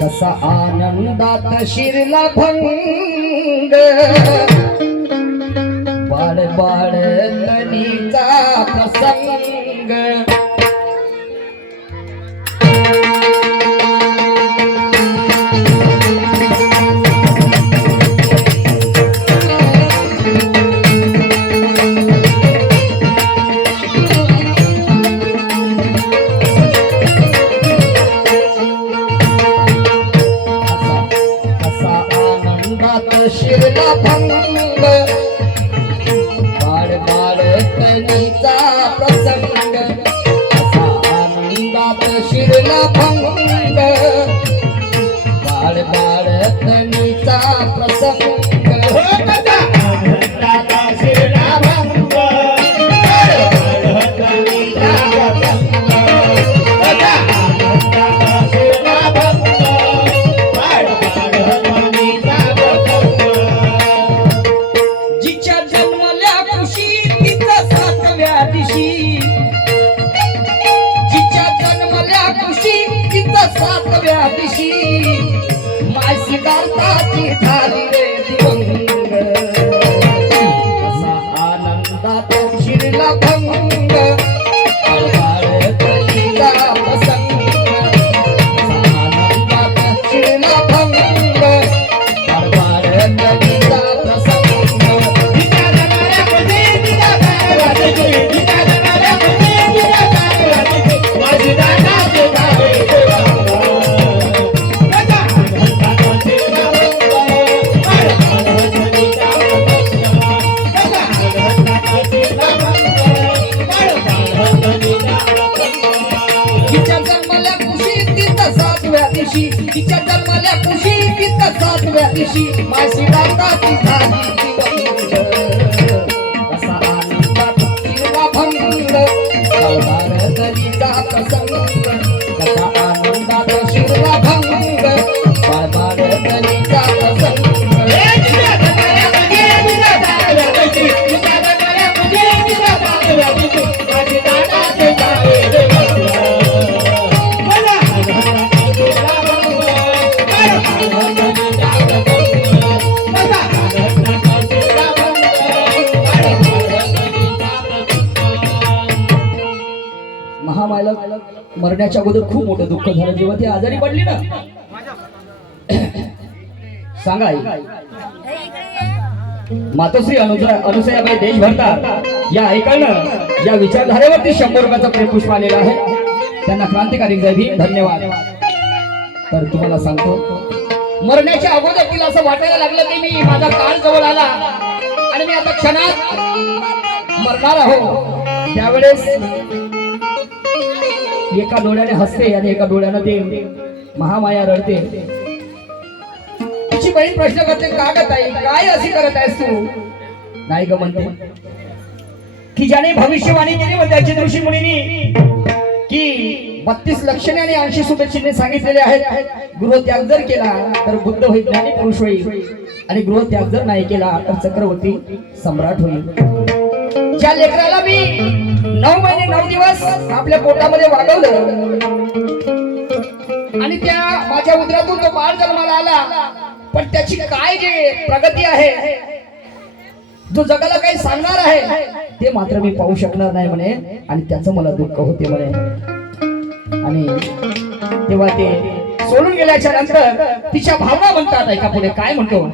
कसा आनंदात शिरला भंग बाळ बाळ तनीचा प्रसंग शिरला भंग बाळ बाळ तनीचा प्रसंग असा आनंदात शिरला भंग बाळ बाळ तनीचा प्रसंग सातव्या दिशी माय सिद्धार्थाची झाली रे दिवंग असा आनंदात शिरला भंग बाळ तनीचा प्रसंग आनंदात शिरला भंग बाळ तनीचा प्रसंग तिच्या जन्माल्या खुशी तिथं सातव्या दिवशी माय सिद्धार्थाची झाली दिवंग असा आनंदात शिरला भंग बाळ तनीचा प्रसंग कसा आनंदात शिरला भंग बाळ तनीचा प्रसंग महामालक मरण्याच्या अगोदर खूप मोठं दुःख झालं जेव्हा ती आजारी पडली ना. सांगा मातोश्री अनुसयाबाई देशभरतात या ऐकणं या विचारधारेवरती 100 रुपयाचा प्रेमपुष्प आलेला आहे. त्यांना क्रांतिकारी जय भीम धन्यवाद. तर तुम्हाला सांगतो मरण्याच्या अगोदर तिला असं वाटायला लागलं की मी माझा काळ जवळ आला आणि मी आता क्षणात मरणार आहो. त्यावेळेस एका डोळ्याने हसते आणि एका डोळ्याने ते महामाया रडते. तिची बहीण प्रश्न करते का ग ताई काय अशी करत आहेस तू. नाही ग म्हणते की ज्याने भविष्यवाणी केली व त्याच्या दिवशी मुनींनी की 32 लक्षणे आणि 80 शुभेच्छिन्हे सांगितलेले आहेत. गृहत्याग जर केला तर बुद्ध होईल ज्ञानी पुरुष होईल आणि गृहत्याग जर नाही केला तर चक्रवर्ती सम्राट होईल. ज्या लेकराला मी 9 महिने 9 दिवस आपल्या पोटामध्ये वागवलं आणि त्या माझ्या उदरातून तो बाळ जन्माला आला पण त्याची काय जे प्रगती आहे जो जगाला काही सांगणार आहे ते मात्र मी पाहू शकणार नाही म्हणे आणि त्याचं मला दुःख होते म्हणे. आणि तेव्हा ते सोडून गेल्याच्या नंतर तिच्या भावना म्हणतात ऐका पुढे काय म्हणतो.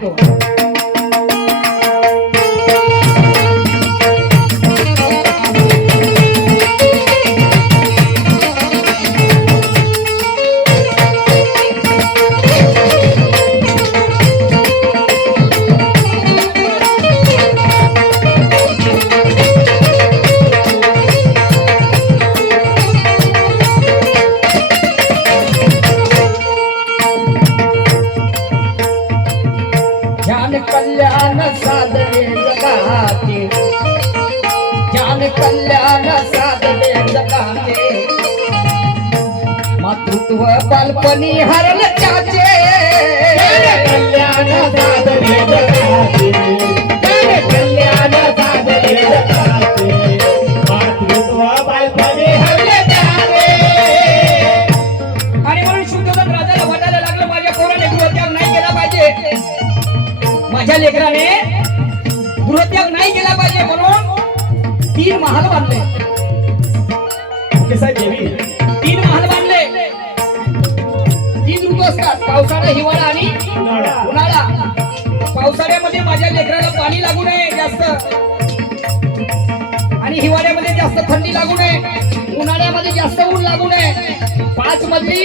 कल्याण साधने जगाते ज्ञान कल्याण साधने जगाते मातृत्व बालपणी हरल त्याचे कल्याण साधने जगाते कल्याण साधने जगाते मातृत्व बालपणी हरल माझ्या लेकराने गृहत्याग नाही केला पाहिजे म्हणून 3 महाल बांधले. साहेब देवी 3 महाल बांधले. 3 ऋतू असतात, पावसाळा, हिवाळा आणि उन्हाळा. पावसाळ्यामध्ये माझ्या लेकराला पाणी लागू नये जास्त, आणि हिवाळ्यामध्ये जास्त थंडी लागू नये, उन्हाळ्यामध्ये जास्त ऊन लागू नये. 5 मजली,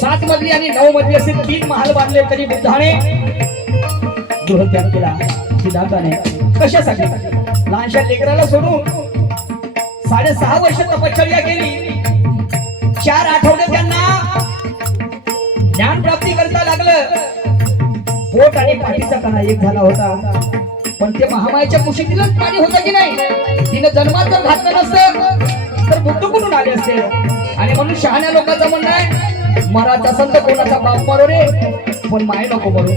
7 मजली आणि 9 मजली असे 3 महाल बांधले. तरी बुद्धाने गृहत्याग केला. सिद्धार्थाने कशासाठी? लहानशा लेकराला सोडून 6.5 वर्ष तपश्चर्या केली. 4 आठवडे त्यांना ज्ञान प्राप्ती करता लागलं. पोट आणि पाठीचा कणा एक झाला होता, पण ते महामायेच्या कुशीतीलच पाणी होतं की नाही? तिने जन्मात जर घातलं नसतं तर बुद्ध कुठून आले असते? आणि म्हणून शहाण्या लोकांचं म्हणणं आहे, मराठा संत कोणाचा बाप मरो रे, पण माय नको मरू.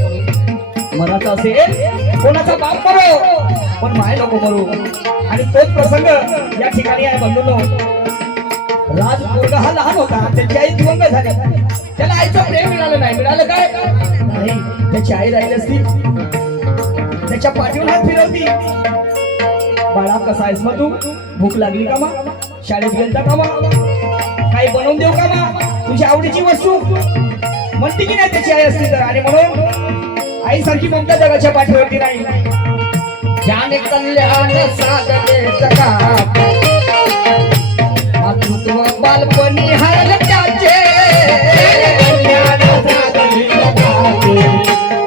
मराठा असेल कोणाचा बाप मरो, पण माय नको मरू. आणि तोच प्रसंग या ठिकाणी आहे बंधूंनो. राज पोरगा हा लहान होता, त्याची आई दिवंग झाली. त्याला आईचं प्रेम मिळालं नाही. मिळालं काय? नाही. त्याची आई राहिली असती, त्याच्या पाठीवर हात फिरवती. बाळा कसा आहेस मग तू? भूक लागली का मा? शाळेत गेलता का मा? काही बनवून देऊ का मा? तुझ्या आवडीची वस्तू म्हणते की नाही त्याची आई असती तर. आणि म्हणून आई सारखी ममता जगाच्या पाठीवरती नाही. ज्याने कल्याण साधले जगा, मातृत्व बालपणी हरल त्याचे. कल्याण साधले जगाचे,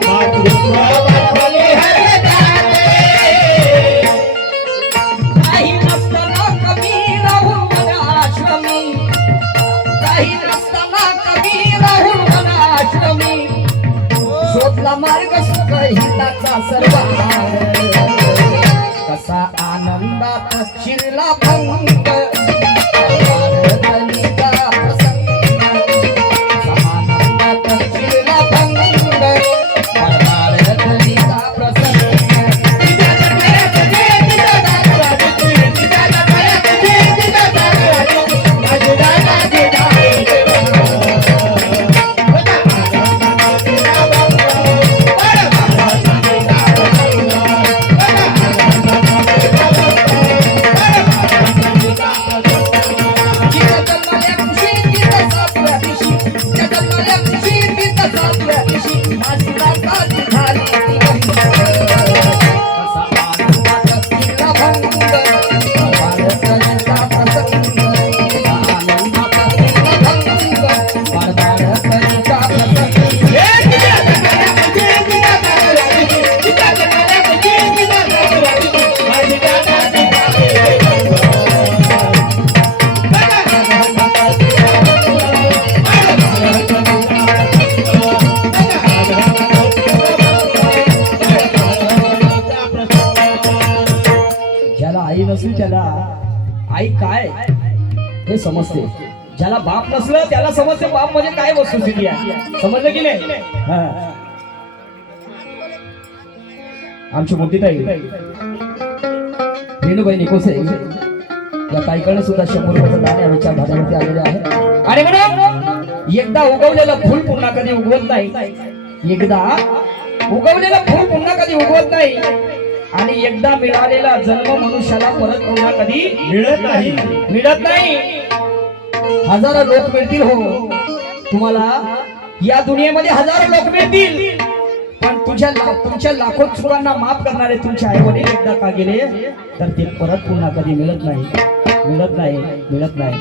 मातृत्व बालपणी हरल त्याचे. काही नसताना कमी राहून आश्रमी, काही नसताना कमी राहून आश्रमी. शोधला मार्ग सुख हिताचा सर्वांग, कसा आनंदात शिरला भंग. त्याला आई काय हे समजते. ज्याला बाप नसलं त्याला समजते बाप म्हणजे काय वस्तुस्थिती आहे. समजलं की नाही? आमची मोठी ताई रेणुबाई निकोसे या ताईकडे सुद्धा 100 रुपयाचं दान या विचार भागावरती आलेले आहे. आणि म्हणून एकदा उगवलेलं फुल पुन्हा कधी उगवत नाही. एकदा उगवलेलं फुल पुन्हा कधी उगवत नाही. आणि एकदा मिळालेला जन्म मनुष्याला परत पुन्हा कधी मिळत नाही. हजारो लोक मिळतील हो तुम्हाला या दुनियेमध्ये, हजारो लोक मिळतील, पण तुमच्या लाखो चुकांना माफ करणारे तुमचे आई वडील एकदा का गेले तर ते परत पुन्हा कधी मिळत नाही.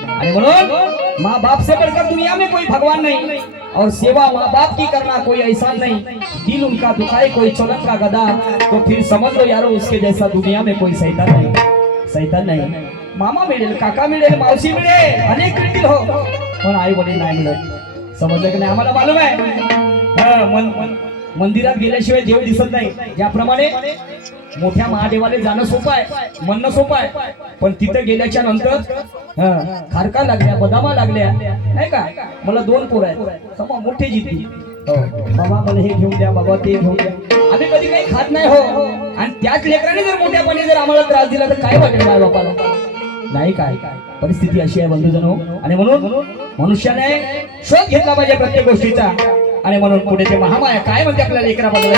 आणि म्हणून माँ बाप से बढ़कर दुनिया में कोई भगवान नहीं, और सेवा माँ बाप की करना कोई एहसान नहीं. दिल उनका दुखाए कोई चौलन का गदा, तो फिर समझ लो यारो उसके जैसा दुनिया में कोई शैतान नहीं. मामा मिळेल, काका मिळेल, मावशी मिळेल, अनेक मिळतील हो, पण आई वडील नाही मिळत. समजलं की नाही? आम्हाला मालूम आहे. मंदिरात गेल्याशिवाय देव दिसत नाही. ज्याप्रमाणे मोठ्या महादेवाला जाणं सोपं आहे, म्हणणं सोपं आहे, पण तिथं गेल्याच्या नंतर खारका लागल्या, बदामा लागल्या नाही का. मला 2 पोरं आहेत, मोठे जिद्दी. बाबा मला हे घेऊन द्या, बाबा ते घेऊन द्या. आम्ही कधी काही खात नाही हो. आणि त्याच लेकराने जर मोठ्यापणी जर आम्हाला त्रास दिला तर काय वाटेल माझ्या बापाला? नाही काय. परिस्थिती अशी आहे बंधूजनो. आणि म्हणून मनुष्याने शोध घेतला पाहिजे प्रत्येक गोष्टीचा. आणि म्हणून पुढे ते महामाया काय म्हणते आपल्या लेकराबद्दल.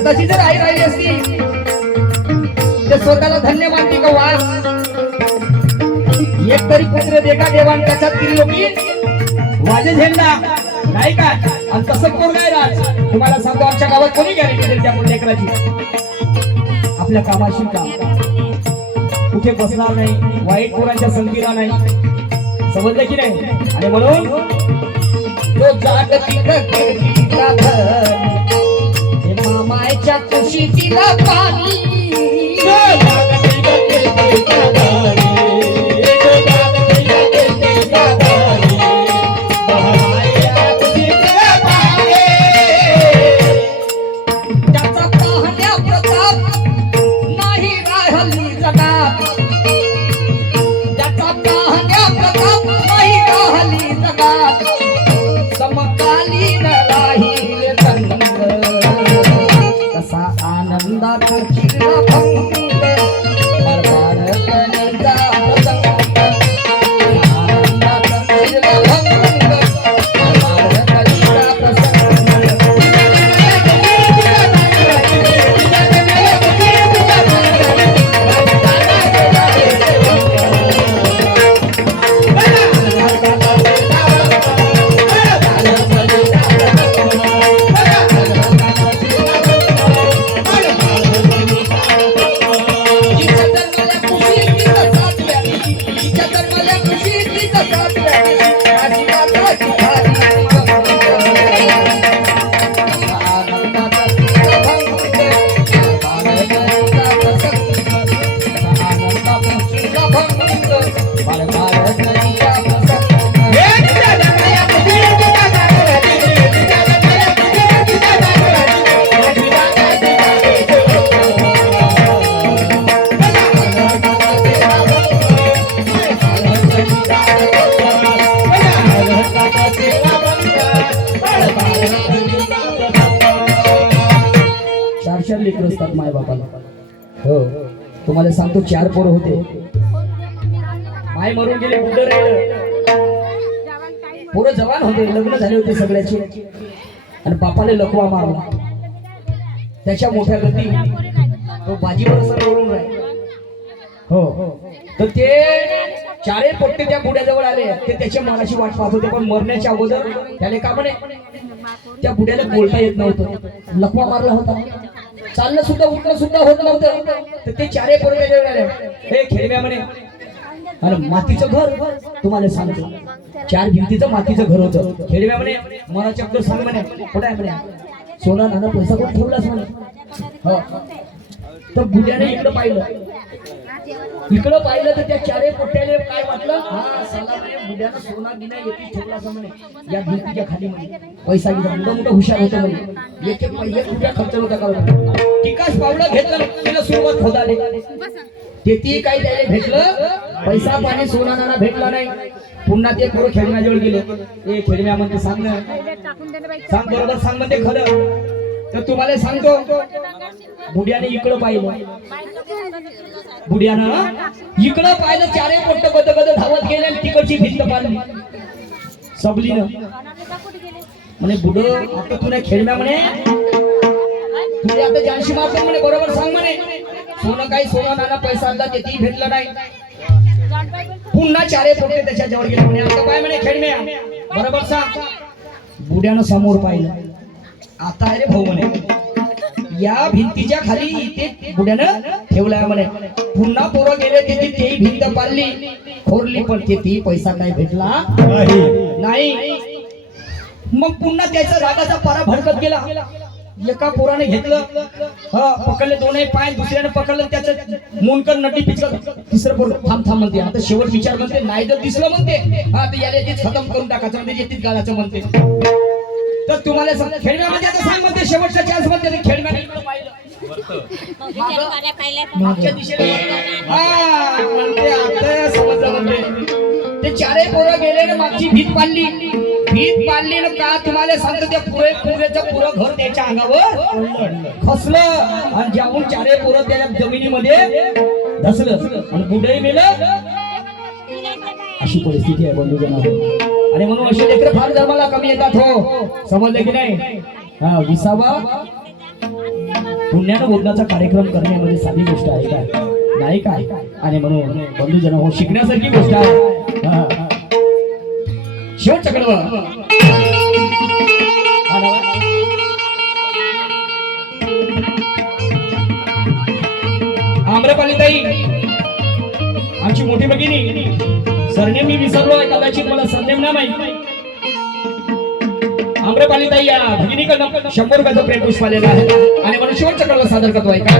स्वार्थाची जर आई राहिली असती ते स्वतःला धन्य मानते का वा एक तरी पुत्र देखा देवान त्याच्यात ती लोकी वाजे झेंडा नाही का आणि तसं कोण नाही राज तुम्हाला सांगतो आमच्या गावात कोणी गॅरंटी देईल त्या लेकराची आपल्या कामाशी का कुठे बसणार नाही वाईट पोरांच्या संगतीला नाही समजलं की नाही आणि म्हणून तो जाट मामाच्या कुशीतीला पाणी लेकर असतात माय बापाला हो तुम्हाला सांगतो 4 पोरं होते माय मरून गेले बुडं राहिलं पोरं जवान होते लग्न झाले होते सगळ्याचे आणि बापाला लकवा मारला त्याच्या मोठ्या गती तो बाजीवर सरवरून राहील हो तर ते 4 पोट्टे त्या बुड्याजवळ आले ते त्याच्या मनाची वाट पाहत होते पण मरण्याच्या अगोदर त्याने का म्हणे त्या बुड्याला बोलता येत नव्हतं लकवा मारला होता चालणं सुद्धा उठणं सुद्धा होत नव्हतं तर ते 4 पोरं त्याच्यावर आले हे खेळव्या म्हणे आणि मातीचं घर तुम्हाला सांगतो 4 भिंतीचं मातीचं घर होतं खेळव्या म्हणे मला चक्कर सांग म्हणे कुठे आहे म्हणे सोना नाना पैसा कोण ठेवलास म्हणे हो तर बुड्याने इकडं पाहिलं तर त्या 4 पोट्याले काय वाटलं हा सला म्हणे बुड्यानं सोना गिना येते ठेवला असं म्हणे या भिंतीच्या खाली म्हणे पैसा गिना मोठं हुशार होतं म्हणे एक रुपया खर्च होता का टिकास पावलं घेतलं तिला सुरुवात खोदाले तेही काही त्याला भेटलं पैसा पाणी सोना नाना भेटला नाही पुन्हा ते पोरं खेळण्याजवळ गेले ए खेळण्या म्हणते सांग ना सांग बरोबर सांग म्हणते खरं तर तुम्हाला सांगतो बुड्याने इकडं पाहिलं बुड्यानं इकडं पाहिलं 4 पोट्ट गद गद धावत गेले आणि तिकडची भिंत पाडली सबलीनं म्हणे बुड आता तुला खेळण्या म्हणे तुझे आता जानशी मारतो म्हणे बरोबर सांग म्हणे सोनं काही सोनं नाना पैसा आणला तेही भेटलं नाही पुन्हा 4 पोट्टे त्याच्या जवळ गेले म्हणे आता काय म्हणे खेळण्या बरोबर सांग बुड्यानं समोर पाहिलं आता अरे भाऊ म्हणे या भिंतीच्या खाली इथे बुड्यानं ठेवलाय म्हणे पुन्हा पोरं गेले तेही भिंत पाडली खोरली पण तेही पैसा काही भेटला नाही मग पुन्हा त्याचा रागाचा पारा भडकत गेला एका पोराने घेतलं पकडले 2 पाय दुसऱ्याने पकडलं त्याचं मुंडकर नटी पिचलं तिसरं पोर थांब म्हणते आता शेवट विचार म्हणते नाही जर दिसलं म्हणते हा तर याला येतीच खतम करून टाकायचं म्हणजे येतीच गालाचं म्हणते तर तुम्हाला खेळण्यामध्ये आता सांग म्हणते शेवटचा चान्स म्हणते खेळण्याने इकडं पाहिलं मागच्या दिशेने हा म्हणते आता समजलं म्हणते ते 4 पोरं गेले ना मागची भीत पाडली ना का तुम्हाला सांगतो त्या पुरेचं घर त्याच्या अंगावर खसलं आणि ज्याहून 4 पोरं त्या जमिनीमध्ये धसलं आणि बुडही मेलं अशी परिस्थिती आहे बंधूजनांनो आणि म्हणून असे लेकरं फार धर्माला कमी येतात हो समजले की नाही हा 20वा पुण्यानं बोधनाचा कार्यक्रम करणे म्हणजे साधी गोष्ट आहे का? नाही काय. आणि म्हणून बंधूजन हो, शिकण्यासारखी गोष्ट आहे. हा. शेवटचा कडवा आम्रपाली ताई आमची मोठी भगिनी. सरनेम मी विसरलो आहे, कदाचित मला सरनेम ना माहिती. आम्रपाली ताई या भगिनीकडनं 100 रुपयाचं प्रेम पुष्प आलेलं आहे. आणि म्हणून शेवटचा कडवा सादर करतो आहे का?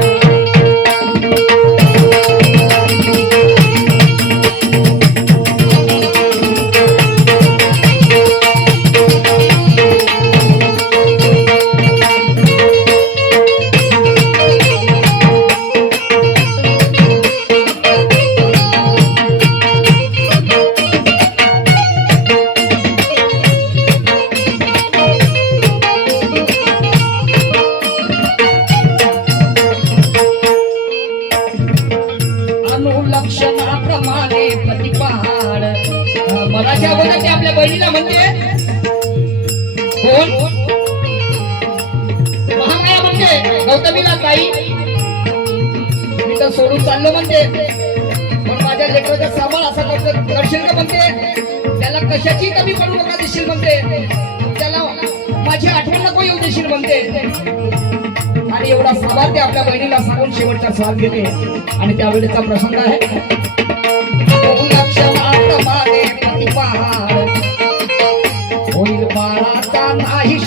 अनुलक्षणाप्रमाणे प्रतिपहार. मगाच्या अगोदर ते आपल्या बहिणीला म्हणते कोण? महामाया म्हणते गौतमीला ताई मी तर सोडून चाललो म्हणते, पण माझ्या लेकराचा सांभाळ असा करशील का म्हणते. त्याला कशाची कमी पडू नका देशील म्हणते, त्याला माझी आठवण नको येऊ देशील म्हणते. आणि एवढा सांभाळ ते आपल्या बहिणीला सांगून शेवटचा स्वाद घेते. आणि त्यावेळेचा प्रसंग आहे लक्षणाप्रमाणे प्रतिपहार होईल बाळाचा नाही